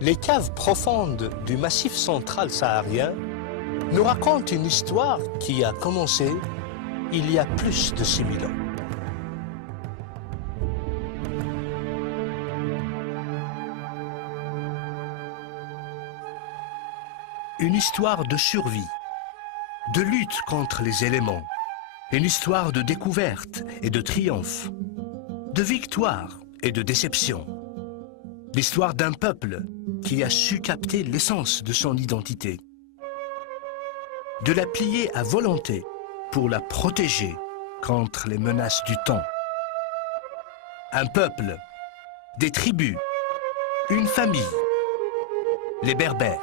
Les caves profondes du massif central saharien nous racontent une histoire qui a commencé il y a plus de 6000 ans. Une histoire de survie, de lutte contre les éléments, une histoire de découverte et de triomphe, de victoire et de déception. L'histoire d'un peuple qui a su capter l'essence de son identité, de la plier à volonté pour la protéger contre les menaces du temps. Un peuple, des tribus, une famille, les Berbères.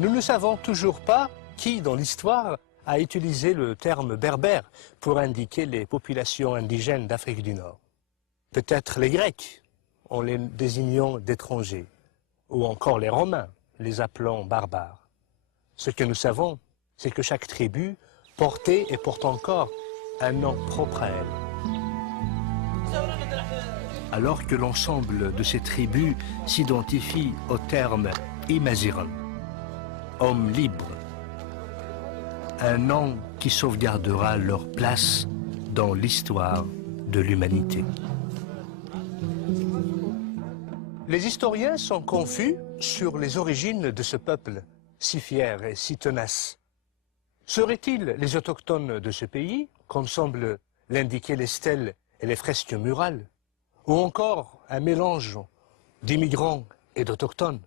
Nous ne savons toujours pas qui, dans l'histoire, a utilisé le terme berbère pour indiquer les populations indigènes d'Afrique du Nord. Peut-être les Grecs, en les désignant d'étrangers, ou encore les Romains, les appelant barbares. Ce que nous savons, c'est que chaque tribu portait et porte encore un nom propre à elle. Alors que l'ensemble de ces tribus s'identifie au terme Imaziran, homme libre, un nom qui sauvegardera leur place dans l'histoire de l'humanité. Les historiens sont confus sur les origines de ce peuple, si fier et si tenace. Seraient-ils les autochtones de ce pays, comme semblent l'indiquer les stèles et les fresques murales, ou encore un mélange d'immigrants et d'autochtones?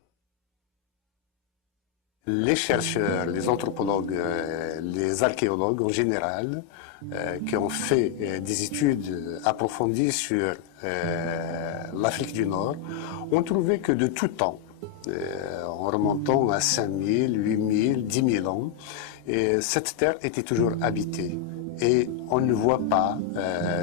Les chercheurs, les anthropologues, les archéologues en général, qui ont fait des études approfondies sur l'Afrique du Nord, ont trouvé que de tout temps, en remontant à 5000, 8000, 10 000 ans, cette terre était toujours habitée. Et on ne voit pas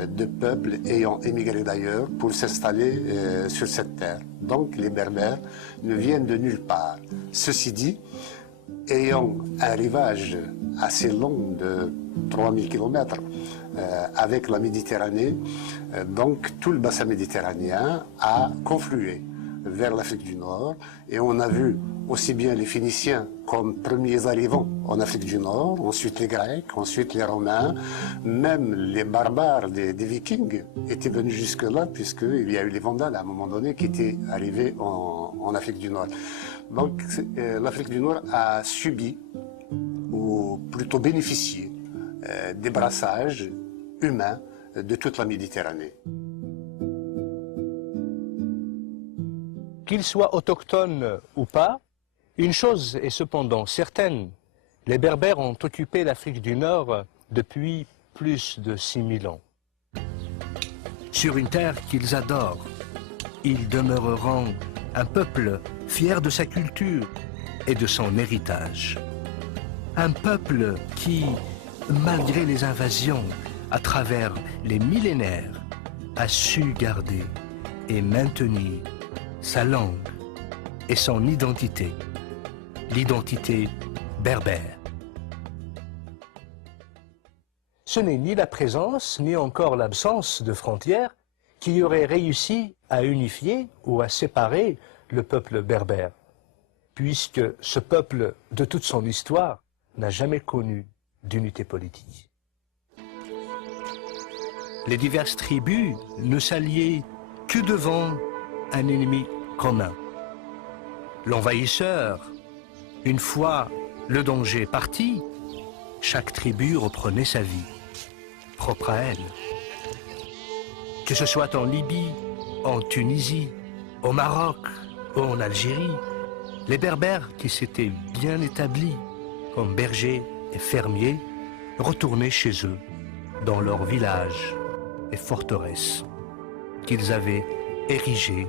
de peuple ayant émigré d'ailleurs pour s'installer sur cette terre. Donc les Berbères ne viennent de nulle part. Ceci dit, ayant un rivage assez long de 3000 km avec la Méditerranée, donc tout le bassin méditerranéen a conflué vers l'Afrique du Nord, et on a vu aussi bien les Phéniciens comme premiers arrivants en Afrique du Nord, ensuite les Grecs, ensuite les Romains, même les barbares des Vikings étaient venus jusque-là, puisqu'il y a eu les Vandales à un moment donné qui étaient arrivés en Afrique du Nord. Donc l'Afrique du Nord a subi, ou plutôt bénéficié, des brassages humains de toute la Méditerranée. Qu'ils soient autochtones ou pas, une chose est cependant certaine, les Berbères ont occupé l'Afrique du Nord depuis plus de 6000 ans. Sur une terre qu'ils adorent, ils demeureront un peuple fier de sa culture et de son héritage. Un peuple qui, malgré les invasions, à travers les millénaires, a su garder et maintenir sa langue et son identité, l'identité berbère. Ce n'est ni la présence, ni encore l'absence de frontières qui aurait réussi à unifier ou à séparer le peuple berbère, puisque ce peuple, de toute son histoire, n'a jamais connu d'unité politique. Les diverses tribus ne s'alliaient que devant un ennemi commun. L'envahisseur, une fois le danger parti, chaque tribu reprenait sa vie, propre à elle. Que ce soit en Libye, en Tunisie, au Maroc ou en Algérie, Les Berbères qui s'étaient bien établis comme bergers et fermiers retournaient chez eux, dans leurs villages et forteresses qu'ils avaient érigés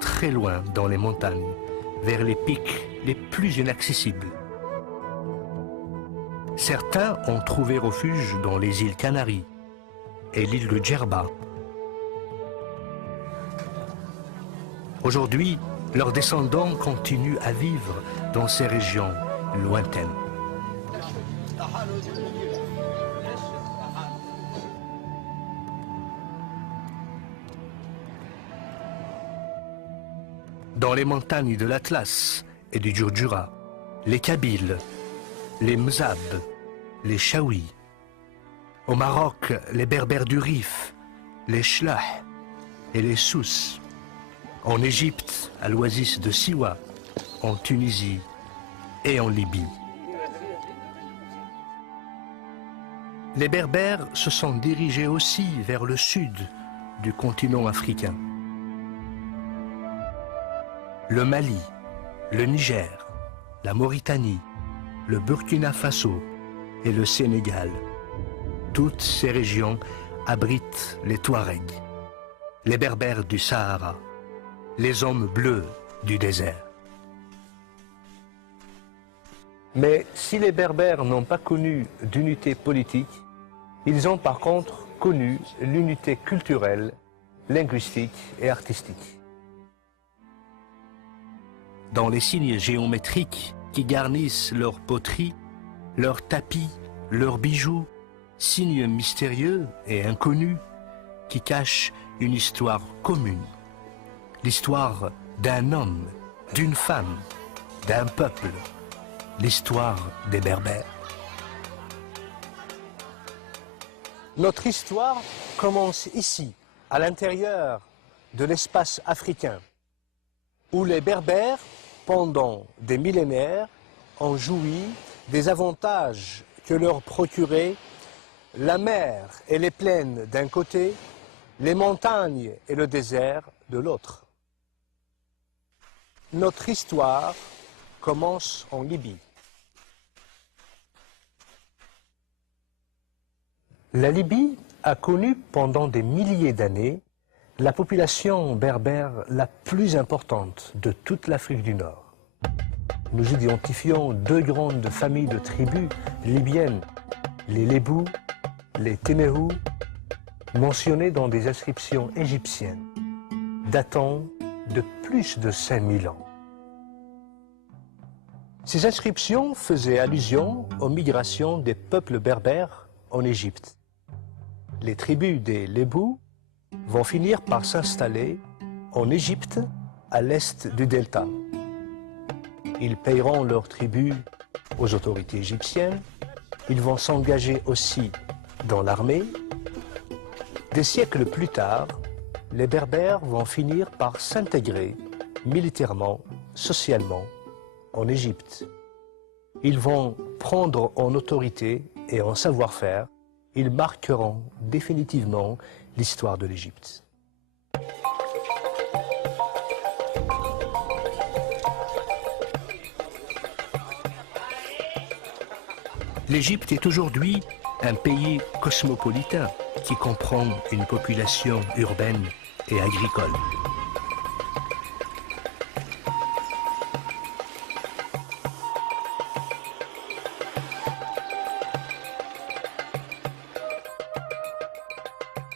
très loin dans les montagnes, vers les pics les plus inaccessibles. Certains ont trouvé refuge dans les îles Canaries et l'île de Djerba. Aujourd'hui, leurs descendants continuent à vivre dans ces régions lointaines. Dans les montagnes de l'Atlas et du Djurdjura, les Kabyles, les Mzab, les Chaouis. Au Maroc, les Berbères du Rif, les Chlah et les Souss. En Égypte, à l'oasis de Siwa, en Tunisie et en Libye. Les Berbères se sont dirigés aussi vers le sud du continent africain. Le Mali, le Niger, la Mauritanie, le Burkina Faso et le Sénégal. Toutes ces régions abritent les Touaregs, les Berbères du Sahara, les hommes bleus du désert. Mais si les Berbères n'ont pas connu d'unité politique, ils ont par contre connu l'unité culturelle, linguistique et artistique. Dans les signes géométriques qui garnissent leurs poteries, leurs tapis, leurs bijoux, signes mystérieux et inconnus qui cachent une histoire commune. L'histoire d'un homme, d'une femme, d'un peuple, l'histoire des Berbères. Notre histoire commence ici, à l'intérieur de l'espace africain, où les Berbères, pendant des millénaires, ont joui des avantages que leur procuraient la mer et les plaines d'un côté, les montagnes et le désert de l'autre. Notre histoire commence en Libye. La Libye a connu pendant des milliers d'années la population berbère la plus importante de toute l'Afrique du Nord. Nous identifions deux grandes familles de tribus libyennes, les Lébous, les Téméhous, mentionnées dans des inscriptions égyptiennes, datant de plus de 5000 ans. Ces inscriptions faisaient allusion aux migrations des peuples berbères en Égypte. Les tribus des Lébous vont finir par s'installer en Égypte, à l'est du delta. Ils payeront leur tribut aux autorités égyptiennes. Ils vont s'engager aussi dans l'armée. Des siècles plus tard, les Berbères vont finir par s'intégrer militairement, socialement, en Égypte. Ils vont prendre en autorité et en savoir-faire. Ils marqueront définitivement l'histoire de l'Égypte. L'Égypte est aujourd'hui un pays cosmopolitain qui comprend une population urbaine et agricole.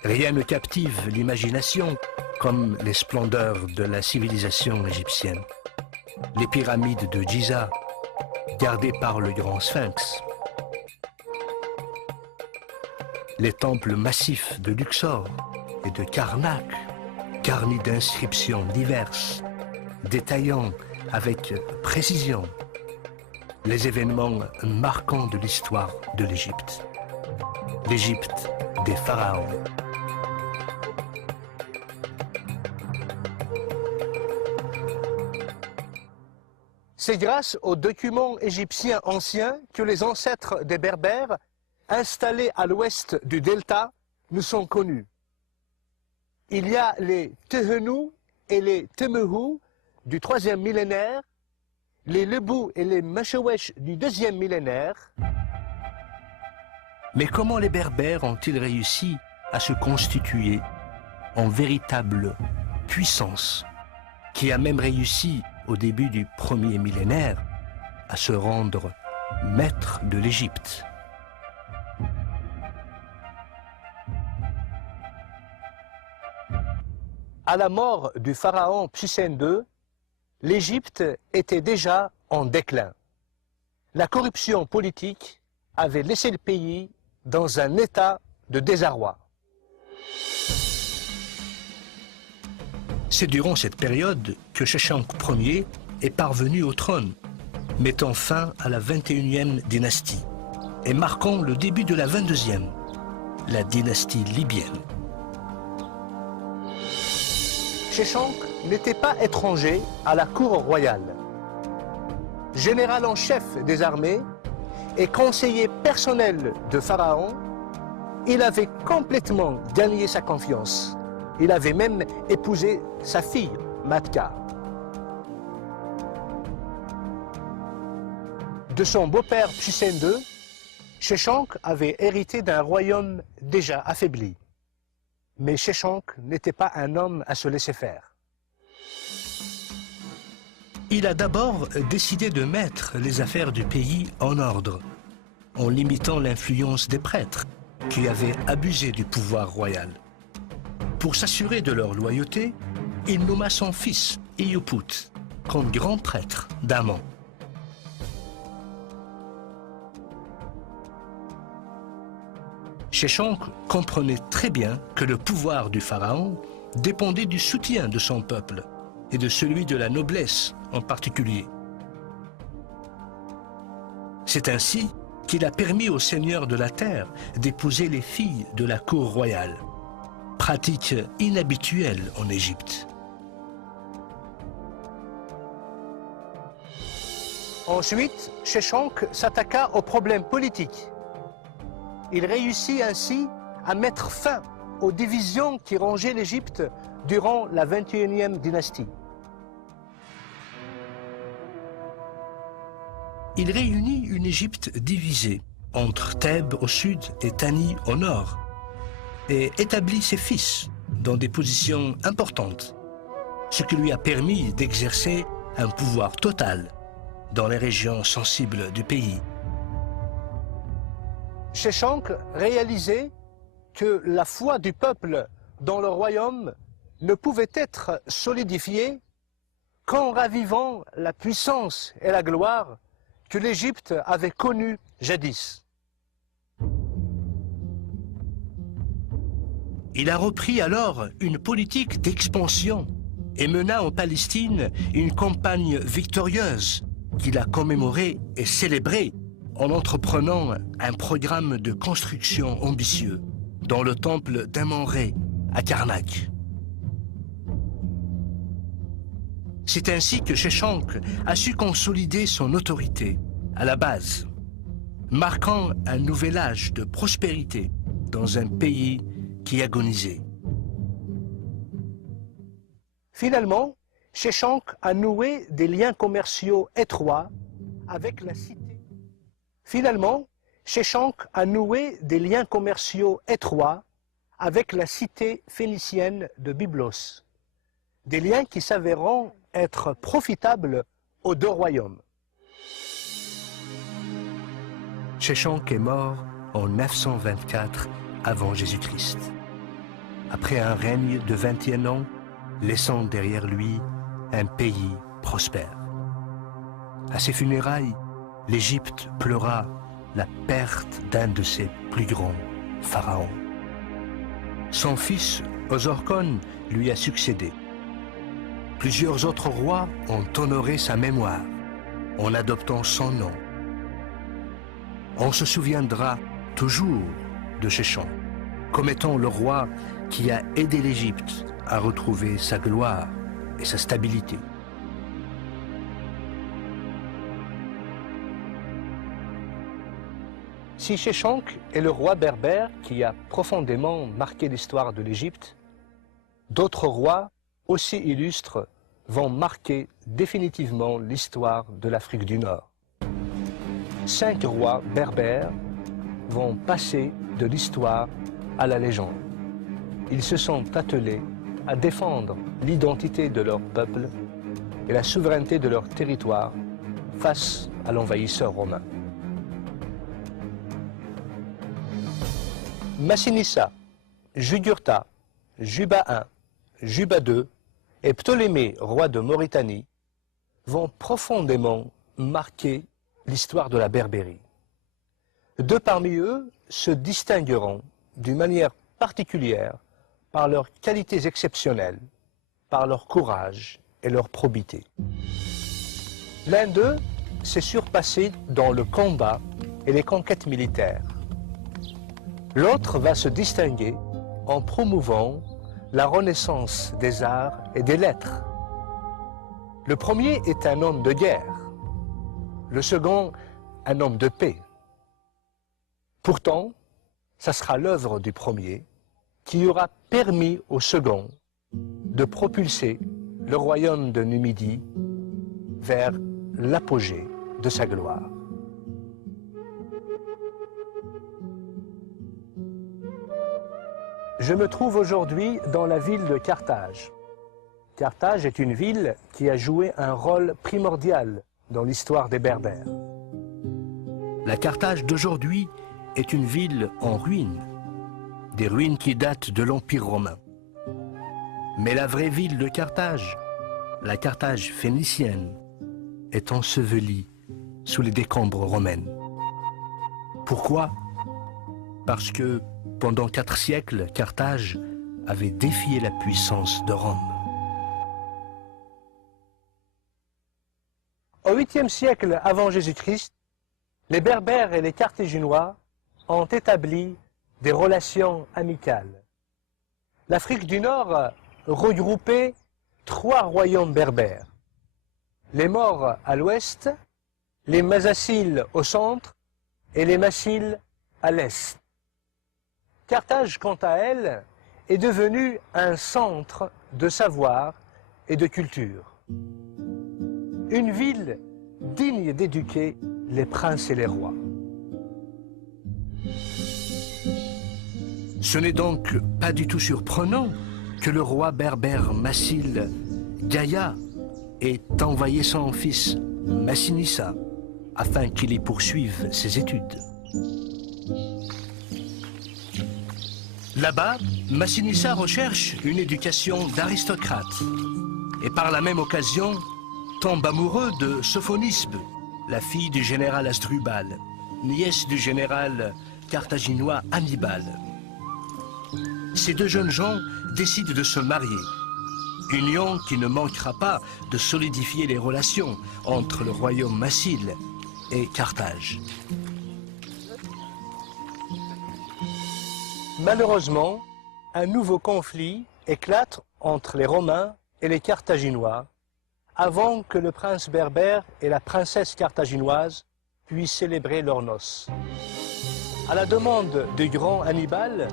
Rien ne captive l'imagination comme les splendeurs de la civilisation égyptienne. Les pyramides de Giza, gardées par le grand sphinx. Les temples massifs de Luxor et de Karnak, garnis d'inscriptions diverses, détaillant avec précision les événements marquants de l'histoire de l'Égypte. L'Égypte des pharaons. C'est grâce aux documents égyptiens anciens que les ancêtres des Berbères, installés à l'ouest du delta, nous sont connus. Il y a les Tehenou et les Temehou du 3e millénaire les Lebou et les Machewesh du 2e millénaire. Mais comment les Berbères ont-ils réussi à se constituer en véritable puissance, qui a même réussi au début du 1er millénaire à se rendre maître de l'Égypte? À la mort du pharaon Psusen II, l'Égypte était déjà en déclin. La corruption politique avait laissé le pays dans un état de désarroi. C'est durant cette période que Sheshanq Ier est parvenu au trône, mettant fin à la 21e dynastie et marquant le début de la 22e, la dynastie libyenne. Sheshanq n'était pas étranger à la cour royale. Général en chef des armées et conseiller personnel de Pharaon, il avait complètement gagné sa confiance. Il avait même épousé sa fille, Matka. De son beau-père Psusen II, Sheshanq avait hérité d'un royaume déjà affaibli. Mais Sheshanq n'était pas un homme à se laisser faire. Il a d'abord décidé de mettre les affaires du pays en ordre, en limitant l'influence des prêtres qui avaient abusé du pouvoir royal. Pour s'assurer de leur loyauté, il nomma son fils, Iyuput, comme grand prêtre d'Amon. Sheshanq comprenait très bien que le pouvoir du pharaon dépendait du soutien de son peuple et de celui de la noblesse en particulier. C'est ainsi qu'il a permis aux seigneurs de la terre d'épouser les filles de la cour royale, pratique inhabituelle en Égypte. Ensuite, Sheshanq s'attaqua aux problèmes politiques. Il réussit ainsi à mettre fin aux divisions qui rongeaient l'Égypte durant la 21e dynastie. Il réunit une Égypte divisée entre Thèbes au sud et Tani au nord et établit ses fils dans des positions importantes, ce qui lui a permis d'exercer un pouvoir total dans les régions sensibles du pays. Sheshanq réalisait que la foi du peuple dans le royaume ne pouvait être solidifiée qu'en ravivant la puissance et la gloire que l'Égypte avait connues jadis. Il a repris alors une politique d'expansion et mena en Palestine une campagne victorieuse qu'il a commémorée et célébrée en entreprenant un programme de construction ambitieux dans le temple d'Amon-Ré à Karnak. C'est ainsi que Sheshanq a su consolider son autorité à la base, marquant un nouvel âge de prospérité dans un pays qui agonisait. Finalement, Sheshanq a noué des liens commerciaux étroits avec la cité. Phénicienne de Byblos, des liens qui s'avéreront être profitables aux deux royaumes. Sheshanq est mort en 924 avant Jésus-Christ, après un règne de 21 ans, laissant derrière lui un pays prospère. À ses funérailles, l'Égypte pleura la perte d'un de ses plus grands pharaons. Son fils, Osorkon, lui a succédé. Plusieurs autres rois ont honoré sa mémoire en adoptant son nom. On se souviendra toujours de Sheshanq comme étant le roi qui a aidé l'Égypte à retrouver sa gloire et sa stabilité. Si Sheshanq est le roi berbère qui a profondément marqué l'histoire de l'Égypte, d'autres rois aussi illustres vont marquer définitivement l'histoire de l'Afrique du Nord. 5 rois berbères vont passer de l'histoire à la légende. Ils se sont attelés à défendre l'identité de leur peuple et la souveraineté de leur territoire face à l'envahisseur romain. Massinissa, Jugurtha, Juba I, Juba II et Ptolémée, roi de Mauritanie, vont profondément marquer l'histoire de la Berbérie. 2 parmi eux se distingueront d'une manière particulière par leurs qualités exceptionnelles, par leur courage et leur probité. L'un d'eux s'est surpassé dans le combat et les conquêtes militaires. L'autre va se distinguer en promouvant la renaissance des arts et des lettres. Le premier est un homme de guerre, le second un homme de paix. Pourtant, ça sera l'œuvre du premier qui aura permis au second de propulser le royaume de Numidie vers l'apogée de sa gloire. Je me trouve aujourd'hui dans la ville de Carthage. Carthage est une ville qui a joué un rôle primordial dans l'histoire des Berbères. La Carthage d'aujourd'hui est une ville en ruine, des ruines qui datent de l'Empire romain. Mais la vraie ville de Carthage, la Carthage phénicienne, est ensevelie sous les décombres romaines. Pourquoi? Parce que pendant 4 siècles, Carthage avait défié la puissance de Rome. Au 8e siècle avant Jésus-Christ, les Berbères et les Carthaginois ont établi des relations amicales. L'Afrique du Nord regroupait 3 royaumes berbères. Les Maures à l'ouest, les Masaciles au centre et les Massiles à l'est. Carthage, quant à elle, est devenue un centre de savoir et de culture. Une ville digne d'éduquer les princes et les rois. Ce n'est donc pas du tout surprenant que le roi berbère Massile Gaïa ait envoyé son fils Massinissa afin qu'il y poursuive ses études. Là-bas, Massinissa recherche une éducation d'aristocrate et par la même occasion tombe amoureux de Sophonisbe, la fille du général Asdrubal, nièce du général carthaginois Hannibal. Ces 2 jeunes gens décident de se marier, union qui ne manquera pas de solidifier les relations entre le royaume massile et Carthage. Malheureusement, un nouveau conflit éclate entre les Romains et les Carthaginois avant que le prince berbère et la princesse carthaginoise puissent célébrer leurs noces. À la demande du grand Hannibal,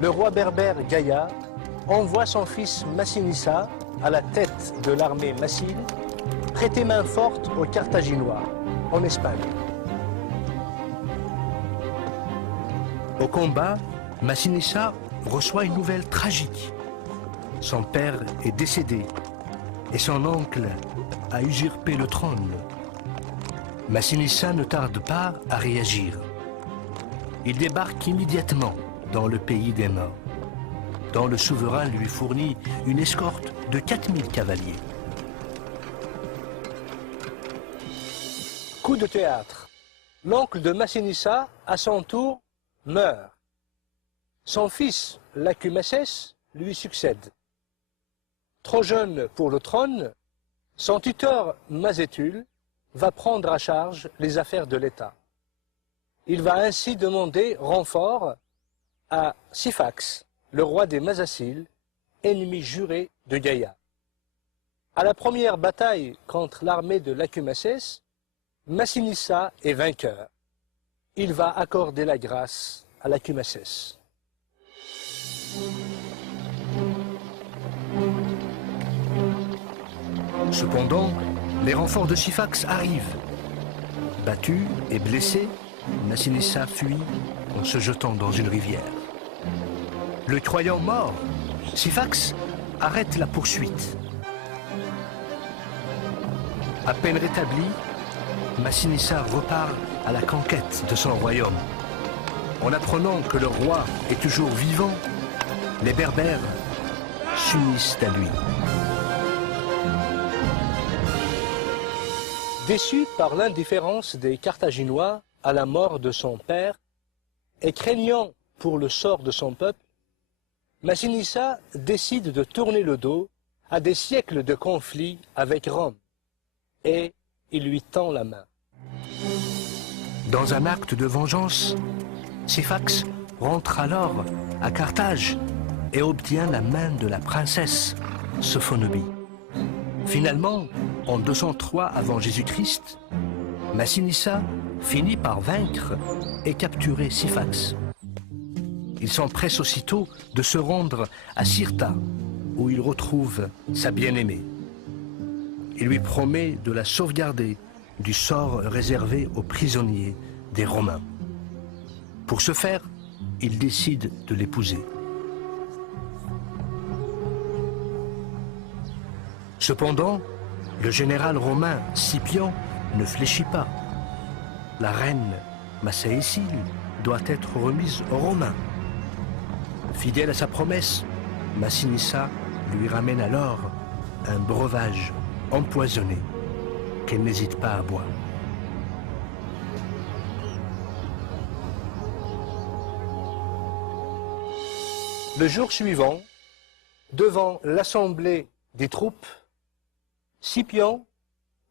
le roi berbère Gaïa envoie son fils Massinissa à la tête de l'armée massile prêter main forte aux Carthaginois en Espagne. Au combat, Massinissa reçoit une nouvelle tragique. Son père est décédé et son oncle a usurpé le trône. Massinissa ne tarde pas à réagir. Il débarque immédiatement dans le pays des morts, dont le souverain lui fournit une escorte de 4000 cavaliers. Coup de théâtre. L'oncle de Massinissa, à son tour, meurt. Son fils, Lacumasès, lui succède. Trop jeune pour le trône, son tuteur Mazétul va prendre à charge les affaires de l'État. Il va ainsi demander renfort à Syphax, le roi des Masaciles, ennemi juré de Gaïa. À la première bataille contre l'armée de Lacumasès, Massinissa est vainqueur. Il va accorder la grâce à Lacumasès. Cependant, les renforts de Syphax arrivent. Battu et blessé, Massinissa fuit en se jetant dans une rivière. Le croyant mort, Syphax arrête la poursuite. À peine rétabli, Massinissa repart à la conquête de son royaume. En apprenant que le roi est toujours vivant, les Berbères s'unissent à lui. Déçu par l'indifférence des Carthaginois à la mort de son père et craignant pour le sort de son peuple, Massinissa décide de tourner le dos à des siècles de conflits avec Rome et il lui tend la main. Dans un acte de vengeance, Syphax rentre alors à Carthage et obtient la main de la princesse Sophonobie. Finalement, en 203 avant Jésus-Christ, Massinissa finit par vaincre et capturer Syphax. Il s'empresse aussitôt de se rendre à Cirta, où il retrouve sa bien-aimée. Il lui promet de la sauvegarder du sort réservé aux prisonniers des Romains. Pour ce faire, il décide de l'épouser. Cependant, le général romain Scipion ne fléchit pas. La reine Massaécile doit être remise aux Romains. Fidèle à sa promesse, Massinissa lui ramène alors un breuvage empoisonné qu'elle n'hésite pas à boire. Le jour suivant, devant l'assemblée des troupes, Scipion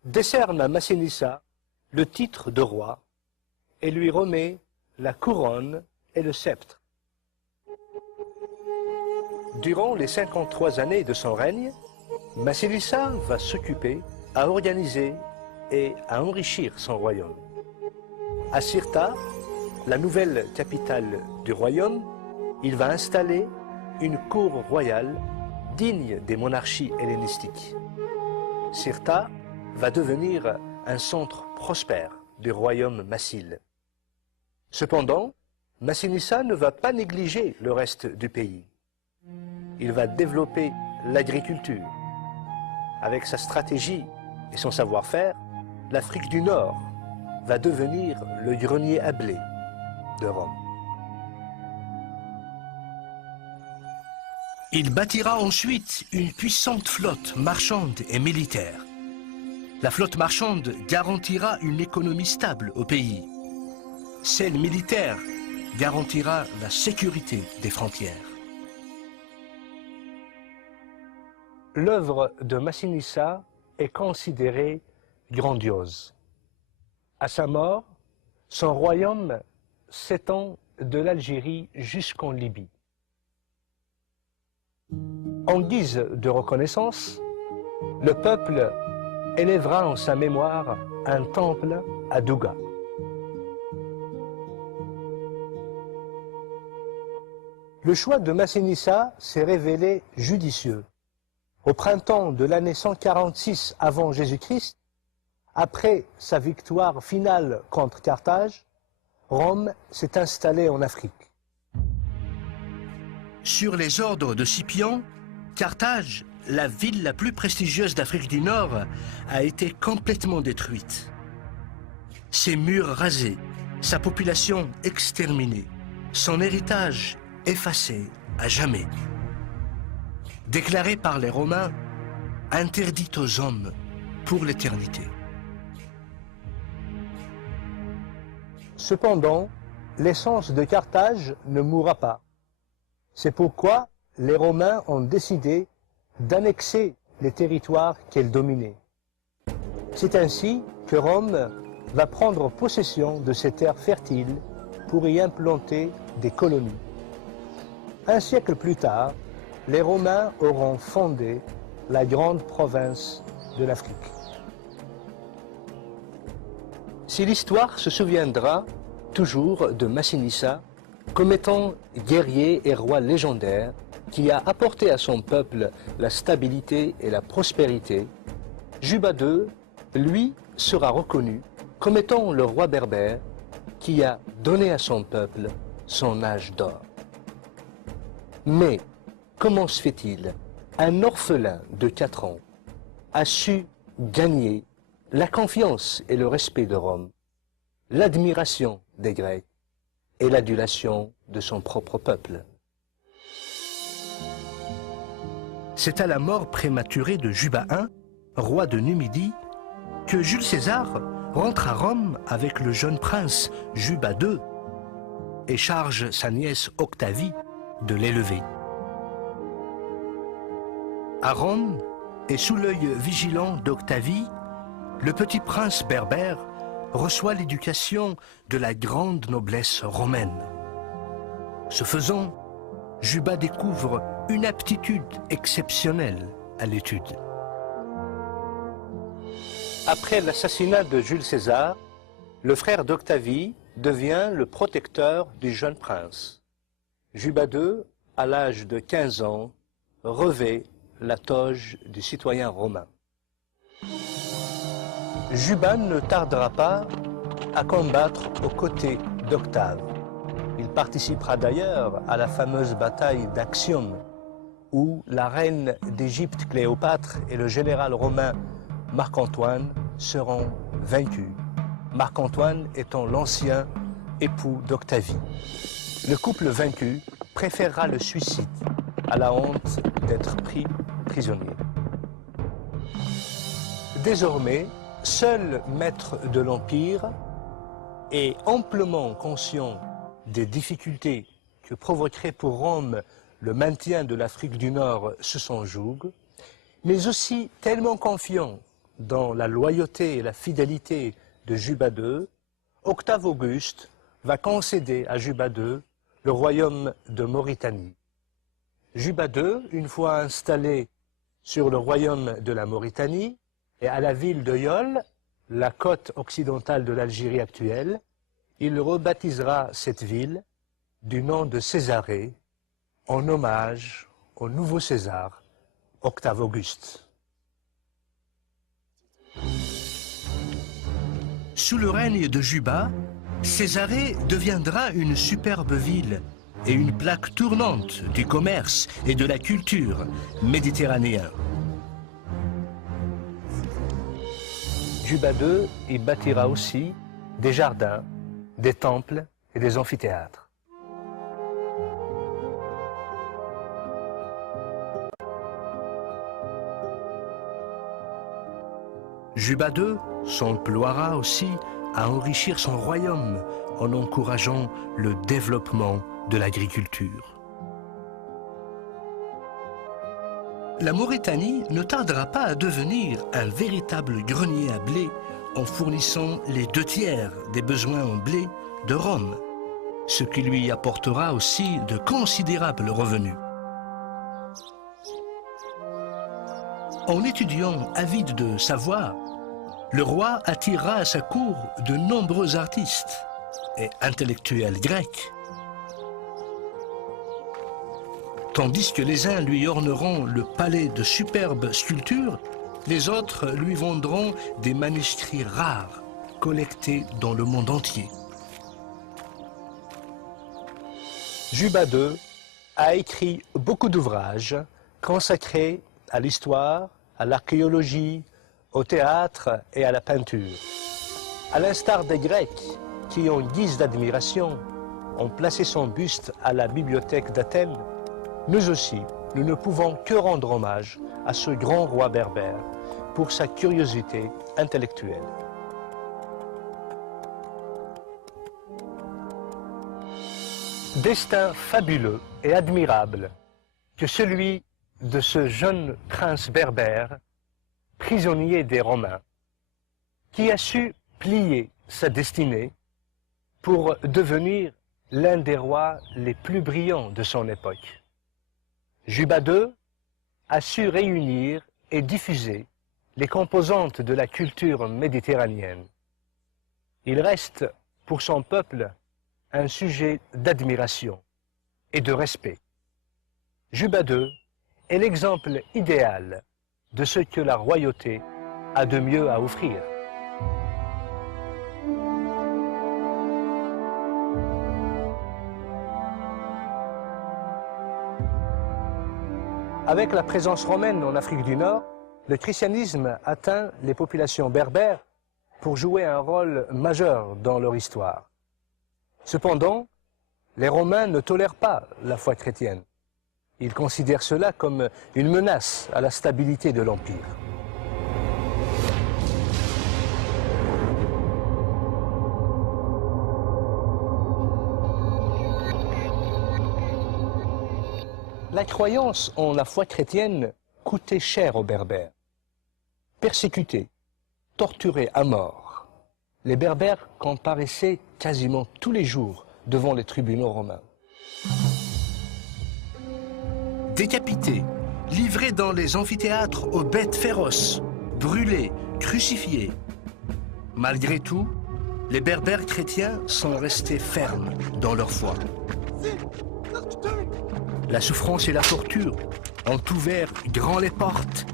décerne à Massinissa le titre de roi et lui remet la couronne et le sceptre. Durant les 53 années de son règne, Massinissa va s'occuper à organiser et à enrichir son royaume. À Cirta, la nouvelle capitale du royaume, il va installer une cour royale digne des monarchies hellénistiques. Cirta va devenir un centre prospère du royaume massile. Cependant, Massinissa ne va pas négliger le reste du pays. Il va développer l'agriculture. Avec sa stratégie et son savoir-faire, l'Afrique du Nord va devenir le grenier à blé de Rome. Il bâtira ensuite une puissante flotte marchande et militaire. La flotte marchande garantira une économie stable au pays. Celle militaire garantira la sécurité des frontières. L'œuvre de Massinissa est considérée grandiose. À sa mort, son royaume s'étend de l'Algérie jusqu'en Libye. En guise de reconnaissance, le peuple élèvera en sa mémoire un temple à Douga. Le choix de Massinissa s'est révélé judicieux. Au printemps de l'année 146 avant Jésus-Christ, après sa victoire finale contre Carthage, Rome s'est installée en Afrique. Sur les ordres de Scipion, Carthage, la ville la plus prestigieuse d'Afrique du Nord, a été complètement détruite. Ses murs rasés, sa population exterminée, son héritage effacé à jamais. Déclaré par les Romains, interdit aux hommes pour l'éternité. Cependant, l'essence de Carthage ne mourra pas. C'est pourquoi les Romains ont décidé d'annexer les territoires qu'elle dominait. C'est ainsi que Rome va prendre possession de ces terres fertiles pour y implanter des colonies. Un siècle plus tard, les Romains auront fondé la grande province de l'Afrique. Si l'histoire se souviendra toujours de Massinissa comme étant guerrier et roi légendaire qui a apporté à son peuple la stabilité et la prospérité, Juba II, lui, sera reconnu comme étant le roi berbère qui a donné à son peuple son âge d'or. Mais comment se fait-il un orphelin de 4 ans a su gagner la confiance et le respect de Rome, l'admiration des Grecs et l'adulation de son propre peuple? C'est à la mort prématurée de Juba I, roi de Numidie, que Jules César rentre à Rome avec le jeune prince Juba II et charge sa nièce Octavie de l'élever. À Rome, et sous l'œil vigilant d'Octavie, le petit prince berbère reçoit l'éducation de la grande noblesse romaine. Ce faisant, Juba découvre une aptitude exceptionnelle à l'étude. Après l'assassinat de Jules César, le frère d'Octavie devient le protecteur du jeune prince. Juba II, à l'âge de 15 ans, revêt la toge du citoyen romain. Juba ne tardera pas à combattre aux côtés d'Octave. Il participera d'ailleurs à la fameuse bataille d'Actium, où la reine d'Égypte Cléopâtre et le général romain Marc-Antoine seront vaincus. Marc-Antoine étant l'ancien époux d'Octavie. Le couple vaincu préférera le suicide à la honte d'être pris prisonnier. Désormais, seul maître de l'Empire et amplement conscient des difficultés que provoquerait pour Rome le maintien de l'Afrique du Nord sous son joug, mais aussi tellement confiant dans la loyauté et la fidélité de Juba II, Octave Auguste va concéder à Juba II le royaume de Mauritanie. Juba II, une fois installé sur le royaume de la Mauritanie et à la ville de Yol, la côte occidentale de l'Algérie actuelle, il rebaptisera cette ville du nom de Césarée, en hommage au nouveau César, Octave Auguste. Sous le règne de Juba, Césarée deviendra une superbe ville et une plaque tournante du commerce et de la culture méditerranéen. Juba II y bâtira aussi des jardins, des temples et des amphithéâtres. Juba II s'emploiera aussi à enrichir son royaume en encourageant le développement de l'agriculture. La Mauritanie ne tardera pas à devenir un véritable grenier à blé en fournissant les 2/3 des besoins en blé de Rome, ce qui lui apportera aussi de considérables revenus. En étudiant avide de savoir, le roi attirera à sa cour de nombreux artistes et intellectuels grecs. Tandis que les uns lui orneront le palais de superbes sculptures, les autres lui vendront des manuscrits rares, collectés dans le monde entier. Juba II a écrit beaucoup d'ouvrages consacrés à l'histoire, à l'archéologie, au théâtre et à la peinture. À l'instar des Grecs qui, en guise d'admiration, ont placé son buste à la bibliothèque d'Athènes, nous aussi, nous ne pouvons que rendre hommage à ce grand roi berbère pour sa curiosité intellectuelle. Destin fabuleux et admirable que celui de ce jeune prince berbère, prisonnier des Romains, qui a su plier sa destinée pour devenir l'un des rois les plus brillants de son époque. Juba II a su réunir et diffuser les composantes de la culture méditerranéenne. Il reste pour son peuple un sujet d'admiration et de respect. Juba II est l'exemple idéal de ce que la royauté a de mieux à offrir. Avec la présence romaine en Afrique du Nord, le christianisme atteint les populations berbères pour jouer un rôle majeur dans leur histoire. Cependant, les Romains ne tolèrent pas la foi chrétienne. Ils considèrent cela comme une menace à la stabilité de l'Empire. La croyance en la foi chrétienne coûtait cher aux Berbères. Persécutés, torturés à mort, les Berbères comparaissaient quasiment tous les jours devant les tribunaux romains. Décapités, livrés dans les amphithéâtres aux bêtes féroces, brûlés, crucifiés. Malgré tout, les Berbères chrétiens sont restés fermes dans leur foi. La souffrance et la torture ont ouvert grand les portes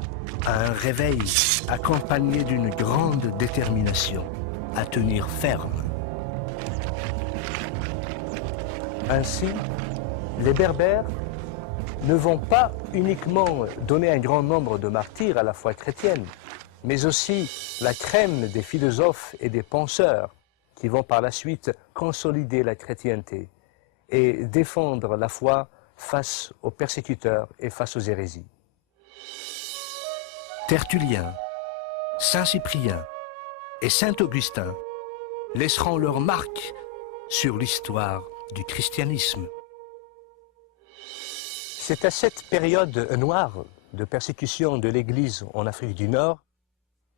à un réveil accompagné d'une grande détermination à tenir ferme. Ainsi, les Berbères ne vont pas uniquement donner un grand nombre de martyrs à la foi chrétienne, mais aussi la crème des philosophes et des penseurs qui vont par la suite consolider la chrétienté et défendre la foi face aux persécuteurs et face aux hérésies. Tertullien, Saint Cyprien et Saint Augustin laisseront leur marque sur l'histoire du christianisme. C'est à cette période noire de persécution de l'Église en Afrique du Nord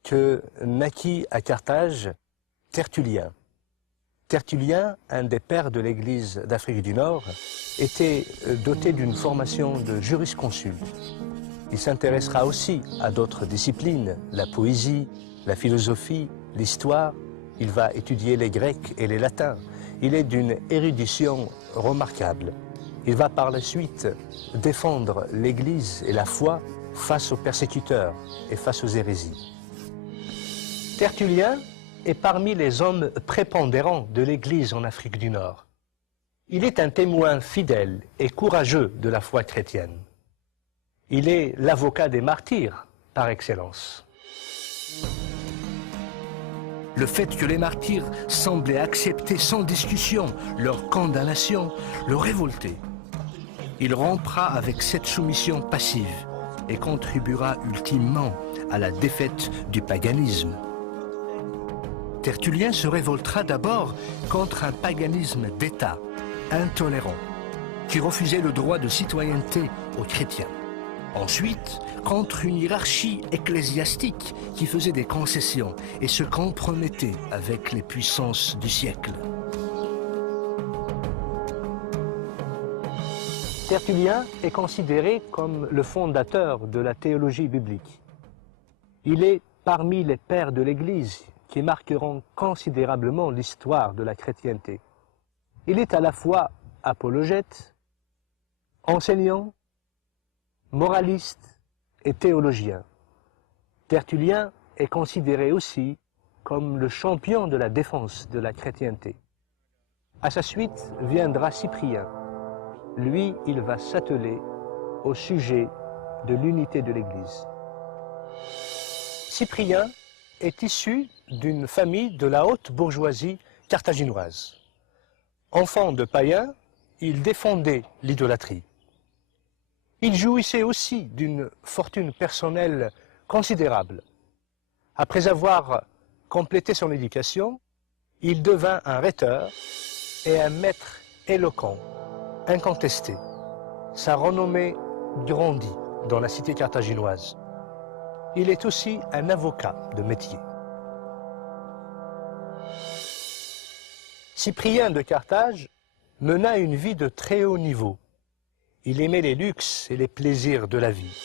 que naquit à Carthage Tertullien. Tertullien, un des pères de l'Église d'Afrique du Nord, était doté d'une formation de jurisconsulte. Il s'intéressera aussi à d'autres disciplines, la poésie, la philosophie, l'histoire. Il va étudier les Grecs et les Latins. Il est d'une érudition remarquable. Il va par la suite défendre l'Église et la foi face aux persécuteurs et face aux hérésies. Tertullien est parmi les hommes prépondérants de l'Église en Afrique du Nord. Il est un témoin fidèle et courageux de la foi chrétienne. Il est l'avocat des martyrs par excellence. Le fait que les martyrs semblaient accepter sans discussion leur condamnation le révoltait. Il rompra avec cette soumission passive et contribuera ultimement à la défaite du paganisme. Tertullien se révoltera d'abord contre un paganisme d'État intolérant qui refusait le droit de citoyenneté aux chrétiens. Ensuite, contre une hiérarchie ecclésiastique qui faisait des concessions et se compromettait avec les puissances du siècle. Tertullien est considéré comme le fondateur de la théologie biblique. Il est parmi les pères de l'Église qui marqueront considérablement l'histoire de la chrétienté. Il est à la fois apologète, enseignant, moraliste et théologien. Tertullien est considéré aussi comme le champion de la défense de la chrétienté. À sa suite viendra Cyprien. Lui, il va s'atteler au sujet de l'unité de l'Église. Cyprien est issu d'une famille de la haute bourgeoisie carthaginoise. Enfant de païens, il défendait l'idolâtrie. Il jouissait aussi d'une fortune personnelle considérable. Après avoir complété son éducation, il devint un rhéteur et un maître éloquent, incontesté. Sa renommée grandit dans la cité carthaginoise. Il est aussi un avocat de métier. Cyprien de Carthage mena une vie de très haut niveau. Il aimait les luxes et les plaisirs de la vie.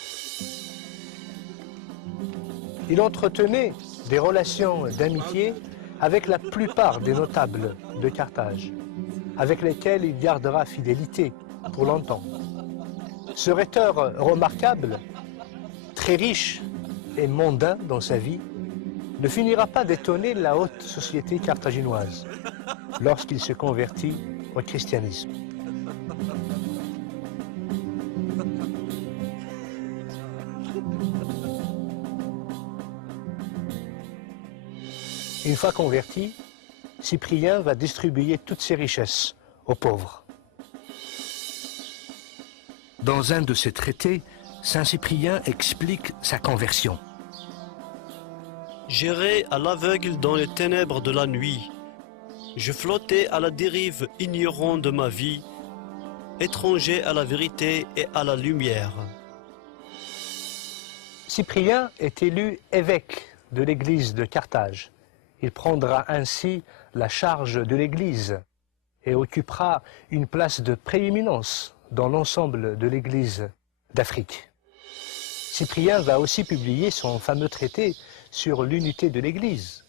Il entretenait des relations d'amitié avec la plupart des notables de Carthage, avec lesquels il gardera fidélité pour longtemps. Ce rhéteur remarquable, très riche et mondain dans sa vie, ne finira pas d'étonner la haute société carthaginoise lorsqu'il se convertit au christianisme. Une fois converti, Cyprien va distribuer toutes ses richesses aux pauvres. Dans un de ses traités, Saint Cyprien explique sa conversion. J'errais à l'aveugle dans les ténèbres de la nuit. Je flottais à la dérive, ignorant de ma vie, étranger à la vérité et à la lumière. Cyprien est élu évêque de l'église de Carthage. Il prendra ainsi la charge de l'église et occupera une place de prééminence dans l'ensemble de l'église d'Afrique. Cyprien va aussi publier son fameux traité sur l'unité de l'église,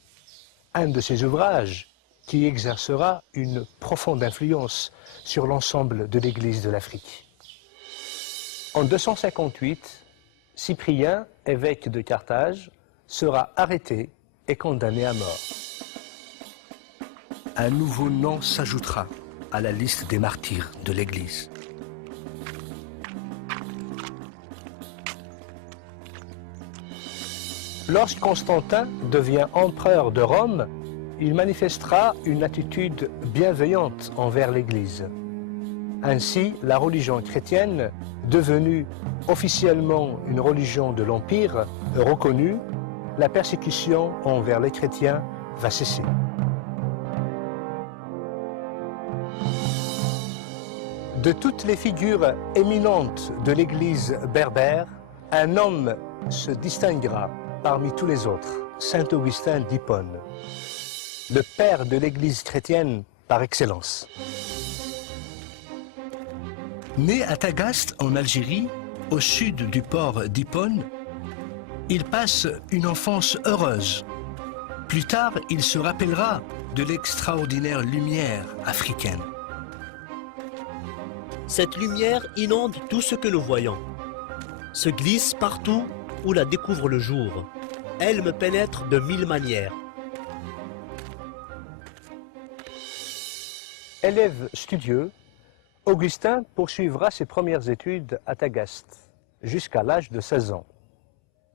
un de ses ouvrages qui exercera une profonde influence sur l'ensemble de l'église de l'Afrique. En 258, Cyprien, évêque de Carthage, sera arrêté et condamné à mort. Un nouveau nom s'ajoutera à la liste des martyrs de l'Église. Lorsque Constantin devient empereur de Rome, il manifestera une attitude bienveillante envers l'Église. Ainsi, la religion chrétienne, devenue officiellement une religion de l'Empire, reconnue, la persécution envers les chrétiens va cesser. De toutes les figures éminentes de l'Église berbère, un homme se distinguera parmi tous les autres, Saint Augustin d'Hippone, le père de l'Église chrétienne par excellence. Né à Tagaste, en Algérie, au sud du port d'Hippone, il passe une enfance heureuse. Plus tard, il se rappellera de l'extraordinaire lumière africaine. Cette lumière inonde tout ce que nous voyons, se glisse partout où la découvre le jour. Elle me pénètre de 1000 manières. Élève studieux, Augustin poursuivra ses premières études à Tagaste, jusqu'à l'âge de 16 ans.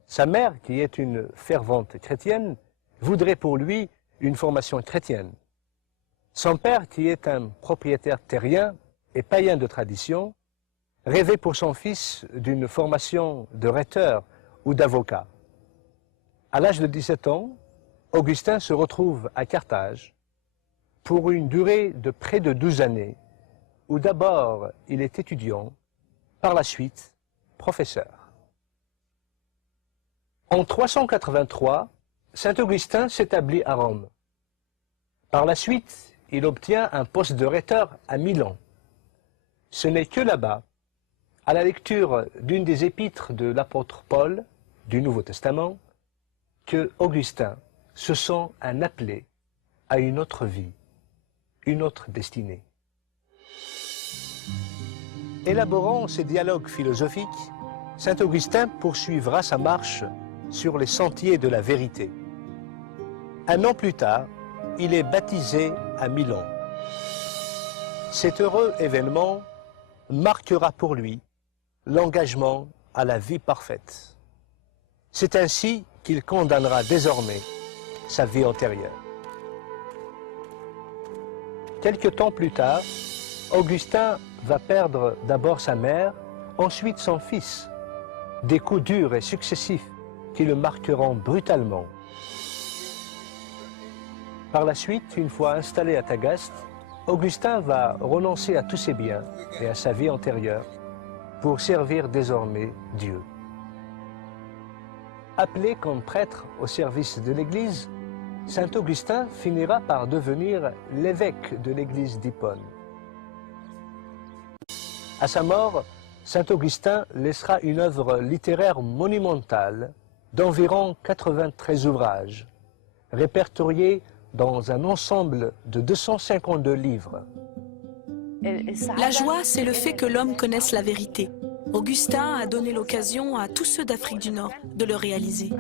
Sa mère, qui est une fervente chrétienne, voudrait pour lui une formation chrétienne. Son père, qui est un propriétaire terrien et païen de tradition, rêvait pour son fils d'une formation de rhéteur ou d'avocat. À l'âge de 17 ans, Augustin se retrouve à Carthage pour une durée de près de 12 années, où d'abord il est étudiant, par la suite professeur. En 383, saint Augustin s'établit à Rome. Par la suite, il obtient un poste de rhéteur à Milan. Ce n'est que là-bas, à la lecture d'une des épîtres de l'apôtre Paul du Nouveau Testament, que Augustin se sent un appelé à une autre vie, une autre destinée. Élaborant ses dialogues philosophiques, saint Augustin poursuivra sa marche sur les sentiers de la vérité. Un an plus tard, il est baptisé à Milan. Cet heureux événement marquera pour lui l'engagement à la vie parfaite. C'est ainsi qu'il condamnera désormais sa vie antérieure. Quelque temps plus tard, Augustin va perdre d'abord sa mère, ensuite son fils, des coups durs et successifs qui le marqueront brutalement. Par la suite, une fois installé à Tagaste, Augustin va renoncer à tous ses biens et à sa vie antérieure pour servir désormais Dieu. Appelé comme prêtre au service de l'Église, saint Augustin finira par devenir l'évêque de l'Église d'Hippone. À sa mort, saint Augustin laissera une œuvre littéraire monumentale d'environ 93 ouvrages, répertoriés dans un ensemble de 252 livres. La joie, c'est le fait que l'homme connaisse la vérité. Augustin a donné l'occasion à tous ceux d'Afrique du Nord de le réaliser.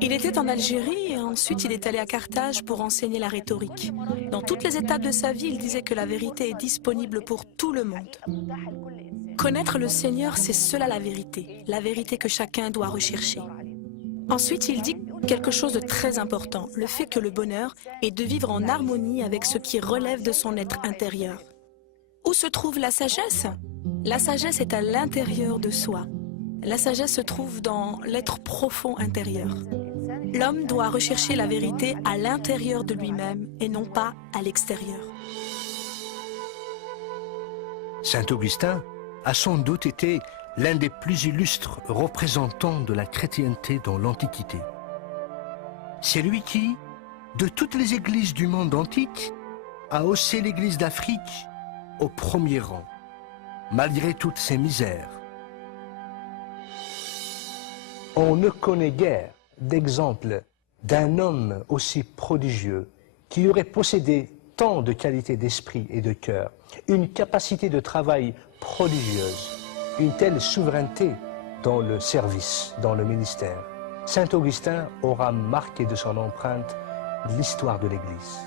Il était en Algérie et ensuite il est allé à Carthage pour enseigner la rhétorique. Dans toutes les étapes de sa vie, il disait que la vérité est disponible pour tout le monde. Connaître le Seigneur, c'est cela la vérité que chacun doit rechercher. Ensuite, il dit quelque chose de très important, le fait que le bonheur est de vivre en harmonie avec ce qui relève de son être intérieur. Où se trouve la sagesse? La sagesse est à l'intérieur de soi. La sagesse se trouve dans l'être profond intérieur. L'homme doit rechercher la vérité à l'intérieur de lui-même et non pas à l'extérieur. Saint Augustin a sans doute été l'un des plus illustres représentants de la chrétienté dans l'Antiquité. C'est lui qui, de toutes les églises du monde antique, a haussé l'église d'Afrique au premier rang, malgré toutes ses misères. On ne connaît guère d'exemple d'un homme aussi prodigieux qui aurait possédé tant de qualités d'esprit et de cœur, une capacité de travail prodigieuse, une telle souveraineté dans le service, dans le ministère. Saint Augustin aura marqué de son empreinte l'histoire de l'Église.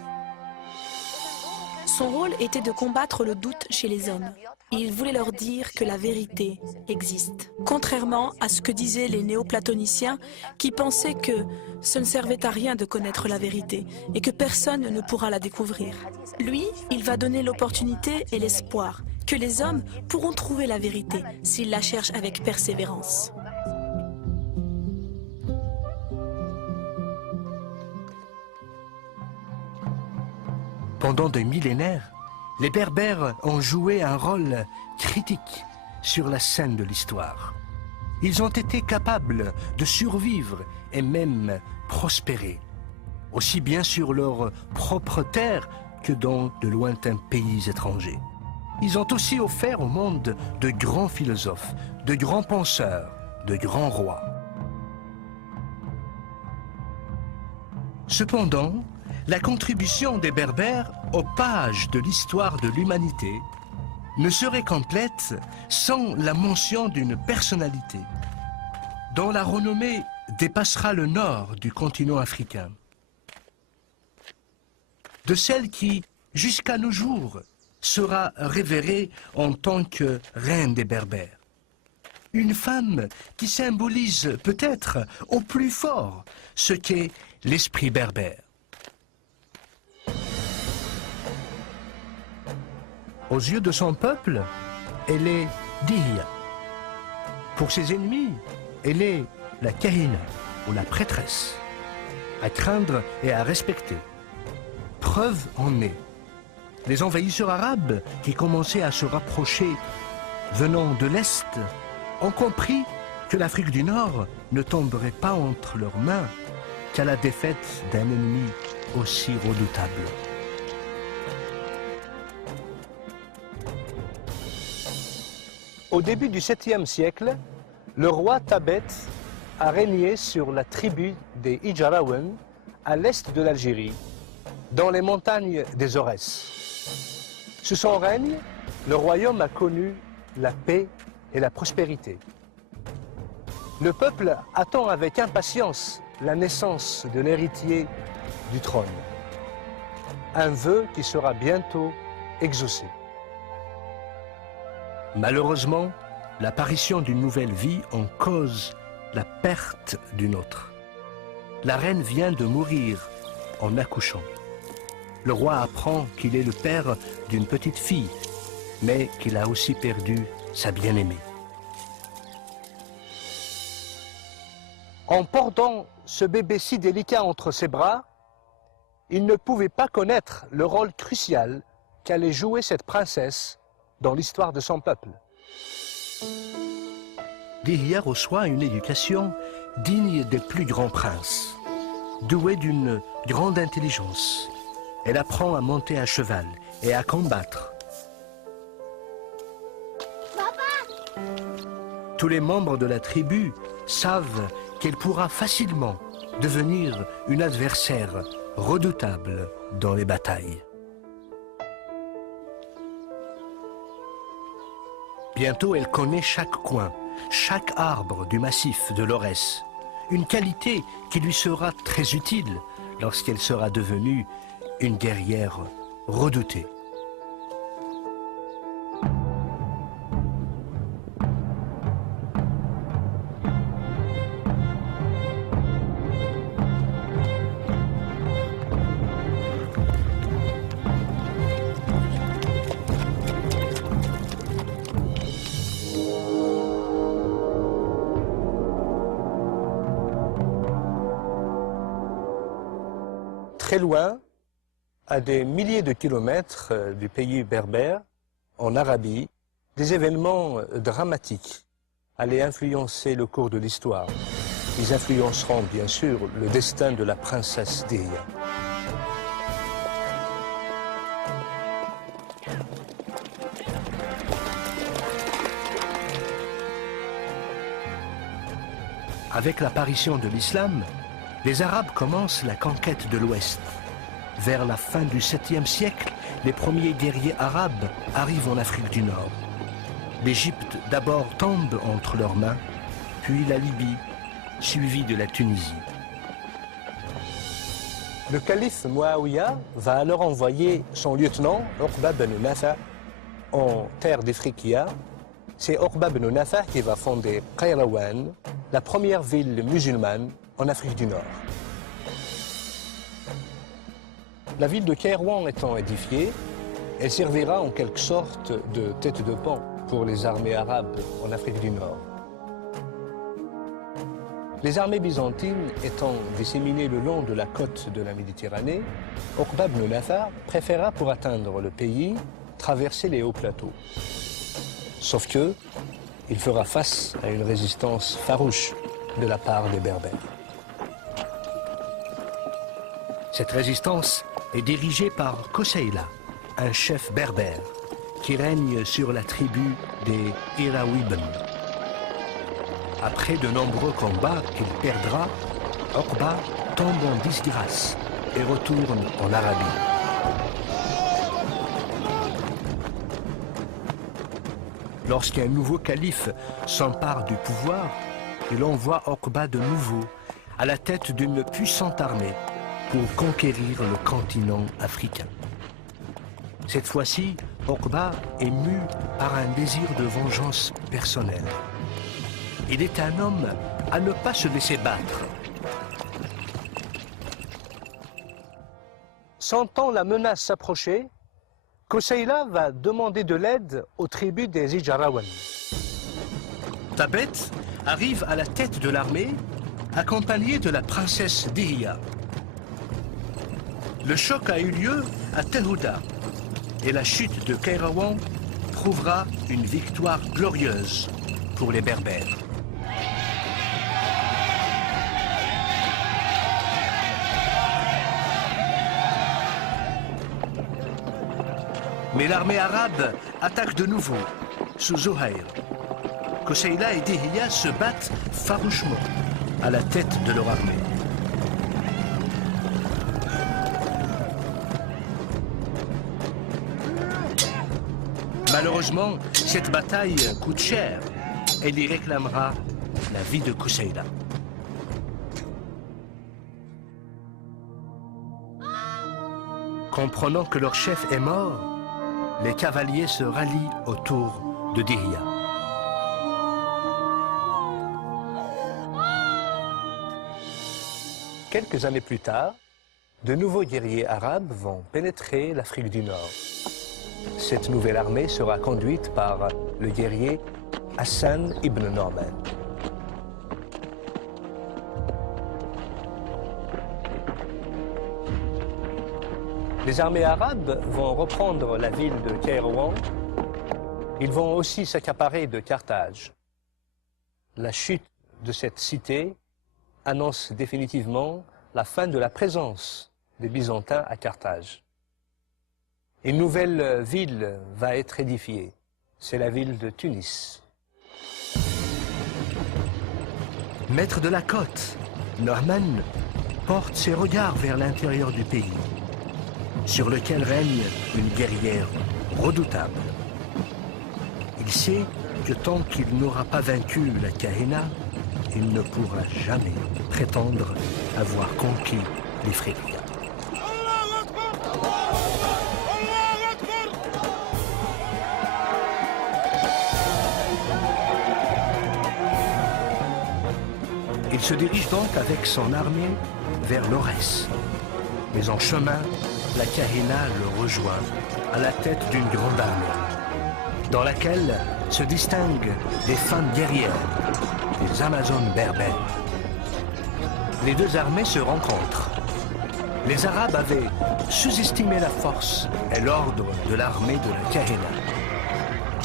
Son rôle était de combattre le doute chez les hommes. Il voulait leur dire que la vérité existe. Contrairement à ce que disaient les néoplatoniciens qui pensaient que ce ne servait à rien de connaître la vérité et que personne ne pourra la découvrir. Lui, il va donner l'opportunité et l'espoir que les hommes pourront trouver la vérité s'ils la cherchent avec persévérance. Pendant des millénaires, les Berbères ont joué un rôle critique sur la scène de l'histoire. Ils ont été capables de survivre et même prospérer, aussi bien sur leur propre terre que dans de lointains pays étrangers. Ils ont aussi offert au monde de grands philosophes, de grands penseurs, de grands rois. Cependant, la contribution des Berbères aux pages de l'histoire de l'humanité ne serait complète sans la mention d'une personnalité dont la renommée dépassera le nord du continent africain. De celle qui, jusqu'à nos jours, sera révérée en tant que reine des Berbères. Une femme qui symbolise peut-être au plus fort ce qu'est l'esprit berbère. Aux yeux de son peuple, elle est Dihia. Pour ses ennemis, elle est la Kahina, ou la prêtresse, à craindre et à respecter. Preuve en est. Les envahisseurs arabes qui commençaient à se rapprocher venant de l'Est ont compris que l'Afrique du Nord ne tomberait pas entre leurs mains qu'à la défaite d'un ennemi aussi redoutable. Au début du 7e siècle, le roi Tabet a régné sur la tribu des Ijarawen à l'est de l'Algérie, dans les montagnes des Aurès. Sous son règne, le royaume a connu la paix et la prospérité. Le peuple attend avec impatience la naissance de l'héritier du trône. Un vœu qui sera bientôt exaucé. Malheureusement, l'apparition d'une nouvelle vie en cause la perte d'une autre. La reine vient de mourir en accouchant. Le roi apprend qu'il est le père d'une petite fille, mais qu'il a aussi perdu sa bien-aimée. En portant ce bébé si délicat entre ses bras, il ne pouvait pas connaître le rôle crucial qu'allait jouer cette princesse dans l'histoire de son peuple. Dihia reçoit une éducation digne des plus grands princes. Douée d'une grande intelligence, elle apprend à monter à cheval et à combattre. Papa! Tous les membres de la tribu savent qu'elle pourra facilement devenir une adversaire redoutable dans les batailles. Bientôt, elle connaît chaque coin, chaque arbre du massif de l'Aurès. une qualité qui lui sera très utile lorsqu'elle sera devenue une guerrière redoutée. Très loin, à des milliers de kilomètres du pays berbère, en Arabie, des événements dramatiques allaient influencer le cours de l'histoire. Ils influenceront bien sûr le destin de la princesse Dihya. Avec l'apparition de l'islam, les Arabes commencent la conquête de l'Ouest. Vers la fin du 7e siècle, les premiers guerriers arabes arrivent en Afrique du Nord. L'Égypte d'abord tombe entre leurs mains, puis la Libye, suivie de la Tunisie. Le calife Muawiyah va alors envoyer son lieutenant, Uqba ibn Nafa', en terre d'Ifriqiya. C'est Uqba ibn Nafa' qui va fonder Qayrawan, la première ville musulmane en Afrique du Nord. La ville de Kairouan étant édifiée, elle servira en quelque sorte de tête de pont pour les armées arabes en Afrique du Nord. Les armées byzantines étant disséminées le long de la côte de la Méditerranée, Uqba ibn Nafa' préféra pour atteindre le pays traverser les hauts plateaux. Sauf que il fera face à une résistance farouche de la part des Berbères. Cette résistance est dirigée par Koseila, un chef berbère qui règne sur la tribu des Iraouibn. Après de nombreux combats qu'il perdra, Uqba tombe en disgrâce et retourne en Arabie. Lorsqu'un nouveau calife s'empare du pouvoir, il envoie Uqba de nouveau à la tête d'une puissante armée pour conquérir le continent africain. Cette fois-ci, Uqba est mu par un désir de vengeance personnelle. Il est un homme à ne pas se laisser battre. Sentant la menace s'approcher, Koseila va demander de l'aide aux tribus des Ijarawan. Tabet arrive à la tête de l'armée, accompagné de la princesse Dihya. Le choc a eu lieu à Tehouda et la chute de Qayrawan prouvera une victoire glorieuse pour les Berbères. Mais l'armée arabe attaque de nouveau, sous Zuhair. Koseila et Dihya se battent farouchement à la tête de leur armée. Malheureusement, cette bataille coûte cher. Elle y réclamera la vie de Koseila. Comprenant que leur chef est mort, les cavaliers se rallient autour de Dihya. Quelques années plus tard, de nouveaux guerriers arabes vont pénétrer l'Afrique du Nord. Cette nouvelle armée sera conduite par le guerrier Hassan ibn Norman. Les armées arabes vont reprendre la ville de Kairouan. Ils vont aussi s'accaparer de Carthage. La chute de cette cité annonce définitivement la fin de la présence des Byzantins à Carthage. Une nouvelle ville va être édifiée. C'est la ville de Tunis. Maître de la côte, Norman porte ses regards vers l'intérieur du pays, sur lequel règne une guerrière redoutable. Il sait que tant qu'il n'aura pas vaincu la Kahina, il ne pourra jamais prétendre avoir conquis l'Ifriqiya. Il se dirige donc avec son armée vers l'Aurès. Mais en chemin, la Kahina le rejoint à la tête d'une grande armée, dans laquelle se distinguent des femmes guerrières, les Amazones berbères. Les deux armées se rencontrent. Les Arabes avaient sous-estimé la force et l'ordre de l'armée de la Kahina.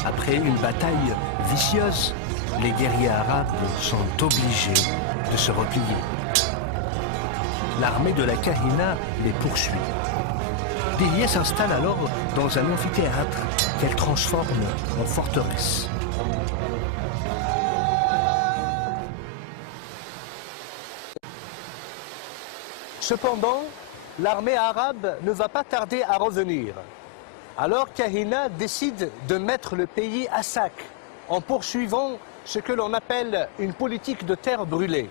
Après une bataille vicieuse, les guerriers arabes sont obligés de se replier. L'armée de la Kahina les poursuit. Dihya s'installe alors dans un amphithéâtre qu'elle transforme en forteresse. Cependant, l'armée arabe ne va pas tarder à revenir. Alors Kahina décide de mettre le pays à sac en poursuivant ce que l'on appelle une politique de terre brûlée,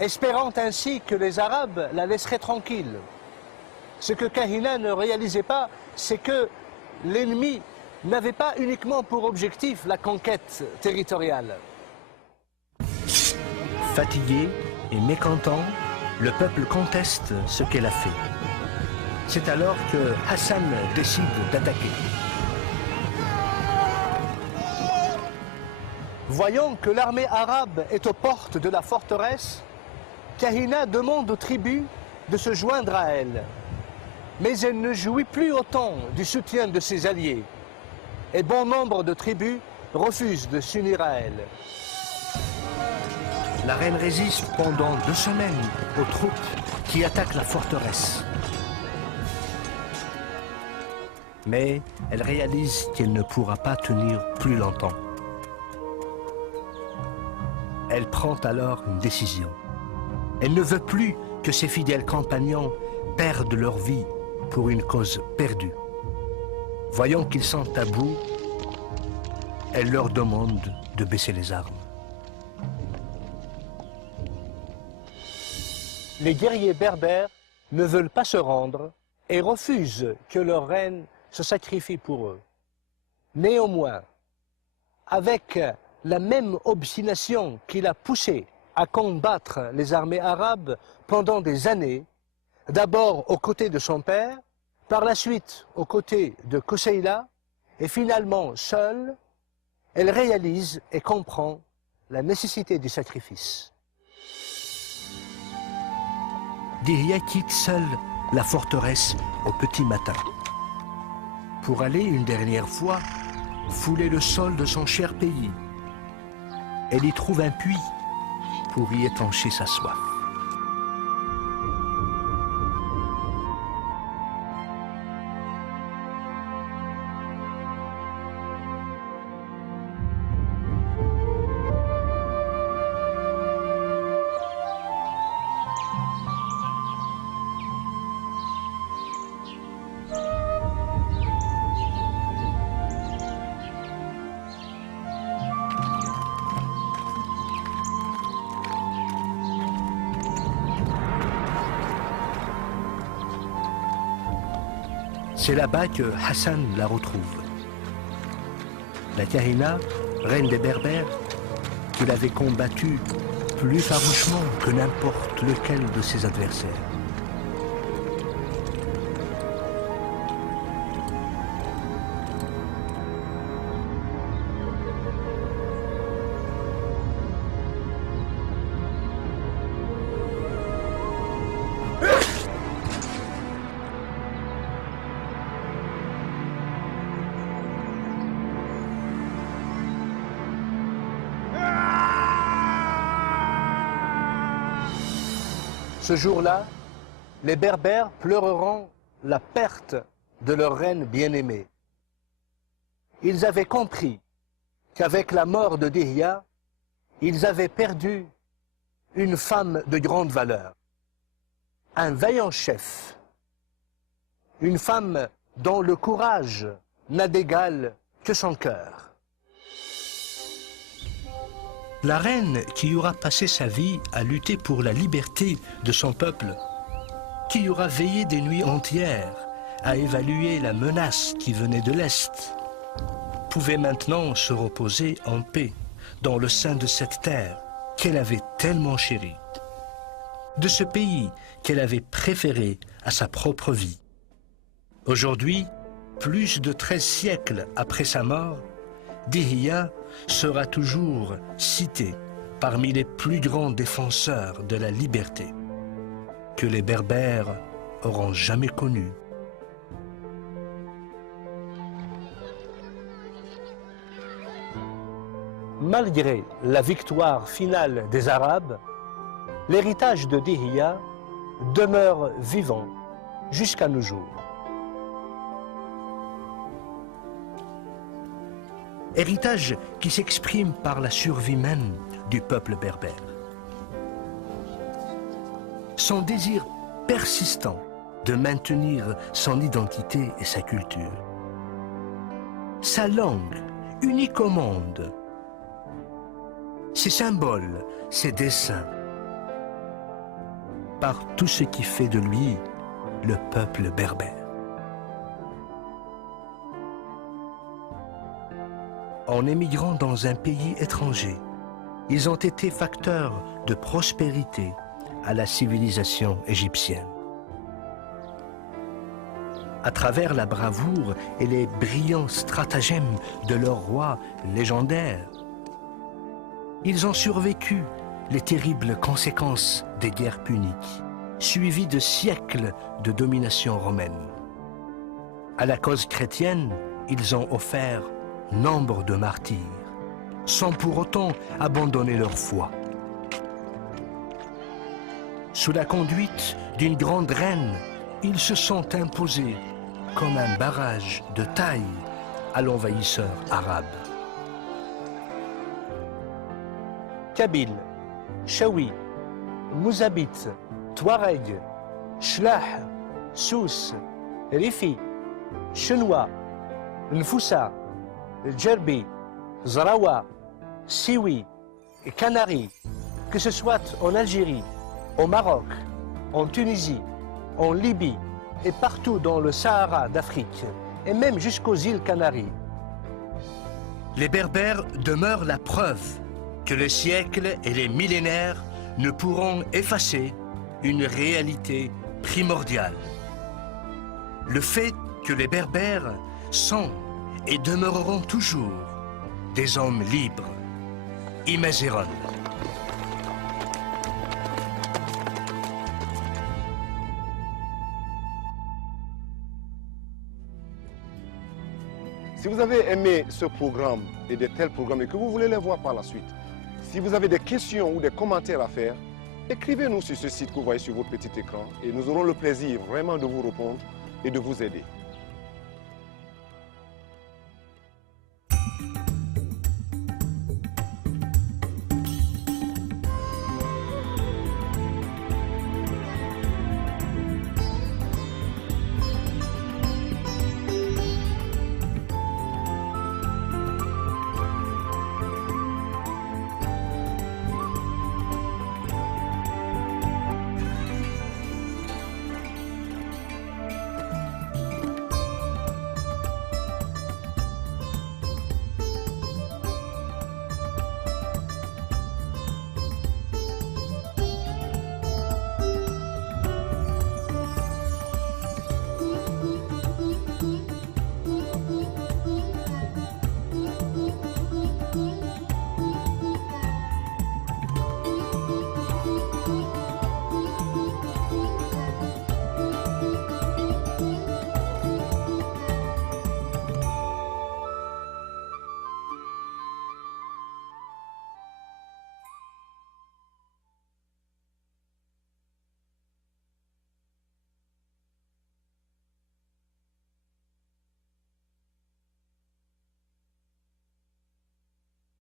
espérant ainsi que les Arabes la laisseraient tranquille. Ce que Kahina ne réalisait pas, c'est que l'ennemi n'avait pas uniquement pour objectif la conquête territoriale. Fatigué et mécontent, le peuple conteste ce qu'elle a fait. C'est alors que Hassan décide d'attaquer. Voyant que l'armée arabe est aux portes de la forteresse, Kahina demande aux tribus de se joindre à elle. Mais elle ne jouit plus autant du soutien de ses alliés. Et bon nombre de tribus refusent de s'unir à elle. La reine résiste pendant 2 semaines aux troupes qui attaquent la forteresse. Mais elle réalise qu'elle ne pourra pas tenir plus longtemps. Elle prend alors une décision. Elle ne veut plus que ses fidèles compagnons perdent leur vie pour une cause perdue. Voyant qu'ils sont à bout, elle leur demande de baisser les armes. Les guerriers berbères ne veulent pas se rendre et refusent que leur reine se sacrifie pour eux. Néanmoins, avec la même obstination qui l'a poussé à combattre les armées arabes pendant des années, d'abord aux côtés de son père, par la suite aux côtés de Koseila, et finalement seule, elle réalise et comprend la nécessité du sacrifice. Dihya quitte seule la forteresse au petit matin, pour aller une dernière fois fouler le sol de son cher pays. Elle y trouve un puits pour y étancher sa soif. C'est là-bas que Hassan la retrouve. La Kahina, reine des Berbères, qu'il avait combattue plus farouchement que n'importe lequel de ses adversaires. Ce jour-là, les Berbères pleureront la perte de leur reine bien-aimée. Ils avaient compris qu'avec la mort de Dihya, ils avaient perdu une femme de grande valeur, un vaillant chef, une femme dont le courage n'a d'égal que son cœur. La reine qui aura passé sa vie à lutter pour la liberté de son peuple, qui aura veillé des nuits entières à évaluer la menace qui venait de l'Est, pouvait maintenant se reposer en paix dans le sein de cette terre qu'elle avait tellement chérie, de ce pays qu'elle avait préféré à sa propre vie. Aujourd'hui, plus de 13 siècles après sa mort, Dihya sera toujours cité parmi les plus grands défenseurs de la liberté que les Berbères auront jamais connue. Malgré la victoire finale des Arabes, l'héritage de Dihya demeure vivant jusqu'à nos jours. Héritage qui s'exprime par la survie même du peuple berbère. Son désir persistant de maintenir son identité et sa culture. Sa langue, unique au monde. Ses symboles, ses dessins. Par tout ce qui fait de lui le peuple berbère. En émigrant dans un pays étranger, ils ont été facteurs de prospérité à la civilisation égyptienne. À travers la bravoure et les brillants stratagèmes de leur roi légendaire, ils ont survécu les terribles conséquences des guerres puniques, suivies de siècles de domination romaine. À la cause chrétienne, ils ont offert nombre de martyrs, sans pour autant abandonner leur foi. Sous la conduite d'une grande reine, ils se sont imposés comme un barrage de taille à l'envahisseur arabe. Kabyle, Chaoui, Mouzabit, Touareg, Shlah, Souss, Rifi, Chenois, Nfoussa, Djerbi, Zarawa, Siwi et Canari, que ce soit en Algérie, au Maroc, en Tunisie, en Libye et partout dans le Sahara d'Afrique, et même jusqu'aux îles Canaries. Les Berbères demeurent la preuve que les siècles et les millénaires ne pourront effacer une réalité primordiale. Le fait que les Berbères sont et demeureront toujours des hommes libres, Imazéron. Si vous avez aimé ce programme et de tels programmes et que vous voulez les voir par la suite, si vous avez des questions ou des commentaires à faire, écrivez-nous sur ce site que vous voyez sur votre petit écran et nous aurons le plaisir vraiment de vous répondre et de vous aider.